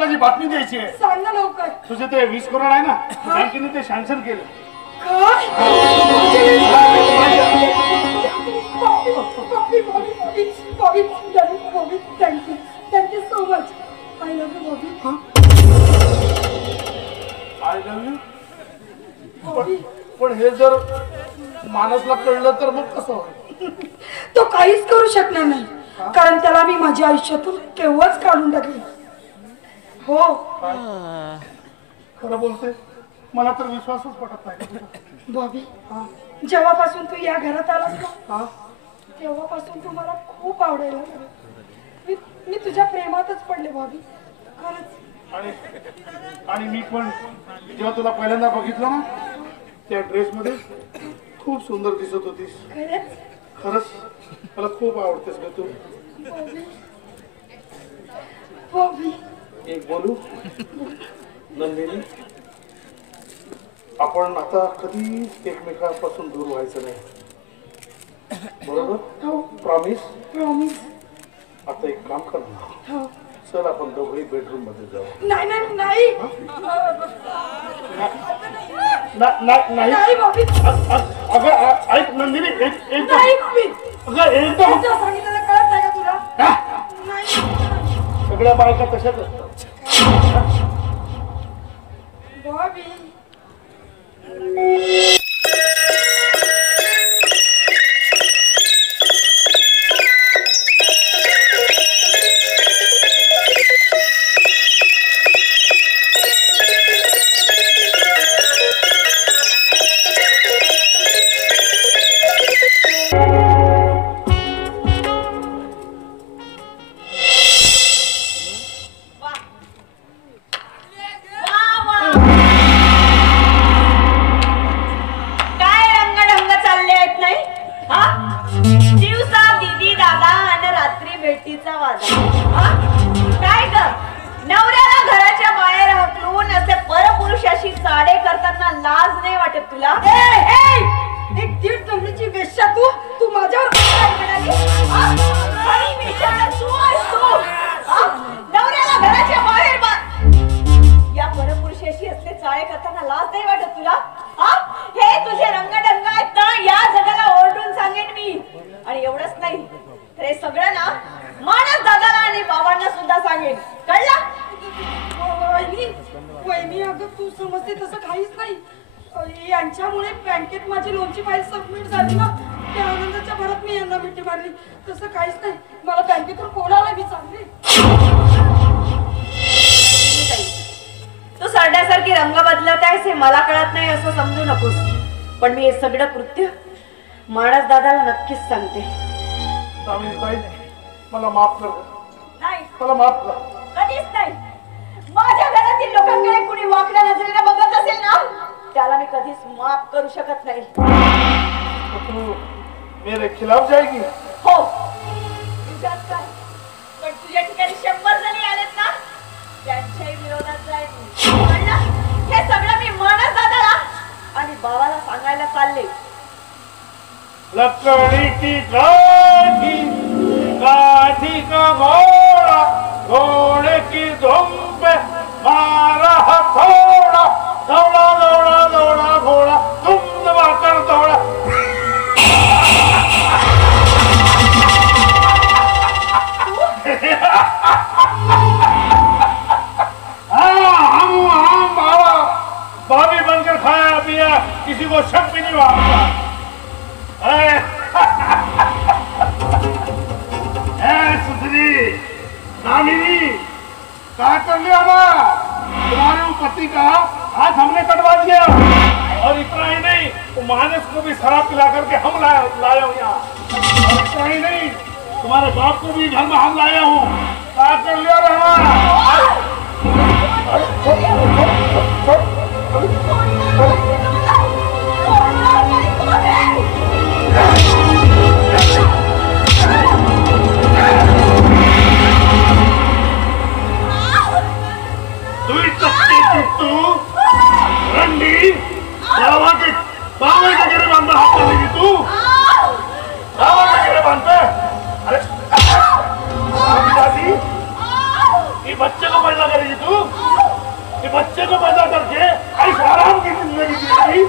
आनंदाची बातमी द्यायची आहे. सांग ना लवकर. तुझे ते 20 करोड आहे ना, बँकेने ते सँक्शन केलं. काय? Thank you so much. I love you I love you. पण हे जर मानसला कळलं तर मग कसं होईल? तो काहीच करू शकणार नाही, कारण त्याला मी माझ्या आयुष्यातून केव्हाच काढून टाकले. हो खरं बोलते, मला तर विश्वासच पटत नाही. बॉबी, जेव्हापासून तू या घरात आलास ना, तेव्हापासून तू मला खूप आवडायला लागला. मी तुझ्या प्रेमातच पडले बॉबी, खरंच. आणि मी पण जेव्हा तुला पहिल्यांदा बघितलं ना, त्या ड्रेस मध्ये खूप सुंदर दिसत होतीस. खरंच मला खूप आवडतेस ग तू. बॉबी, एक बोलू नंदिनी, आपण आता कधी एकमेकांपासून दूर व्हायचं नाही, बरोबर? हो. प्रॉमिस? प्रॉमिस. आता एक काम कर ना, हो. चल आपण दोघे बेडरूम मध्ये जाऊ. नाही नाही नाही नाही बॉबी. अगं ऐक नंदिनी, नाही बॉबी. अगं एकदम सांगितलं कळत नाही का तुला? नाही. सगळ्या बायका तशाच असतात बॉबी. यांच्यामुळे बँकेत माझी लोनची फाईल सबमिट झाली ना, त्या आनंदाच्या भरात मी यांना मिठी मारली. तसं काहीच नाही, मला बँकेतून फोन आला विचारले. तू सरड्यासारखी रंग बदलत आहेस हे मला कळत नाही असं समजू नकोस, पण मी हे सगळं कृत्य मानस दादाला नक्कीच सांगते. मला माफ कर. नाही, मला माफ कर. कधीच नाही. माझ्या घरातील लोकांकडे कुणी वाकड्या नजरेने बघत असेल ना, त्याला मी कधीच माफ करू शकत नाही. तू मेरे खिलाफ जाएगी? हो, तुझ्याच काय, पण तुझ्या ठिकाणी 100 जणी आलेत ना, त्यांच्याही विरोधात जाईल. हे सगळं मी मानस दादाला आणि बाबाला सांगायला चालले. लकड़ी की काठी, काठी का घोड़ा, घोड़े की दुम पे मारा हथौड़ा, दौड़ा दौड़ा दौड़ा घोड़ा, तुम दबाकर दौड़ा. हम बाबा भाभी बनकर खाया पिया, किसी को शक भी नहीं हुआ. सुधरी नामिनी, क्या कर लिया ना? तुम्हारे पति का हाथ हमने कटवा दिया, और इतना ही नहीं, तो मानस को भी शराब पिला करके हम लाया हूँ यहाँ. और इतना ही नहीं, तुम्हारे बाप को भी घर में हम लाया हूँ. क्या कर लिया रहना? तू रंडी बाबा के गिरेबान में हाथ डालेगी तू? बाबा के गिरेबान पे? अरे दादी, ये बच्चे को पैदा करेगी तू? ये बच्चे को पैदा करके ऐश आराम की जिंदगी जिएगी?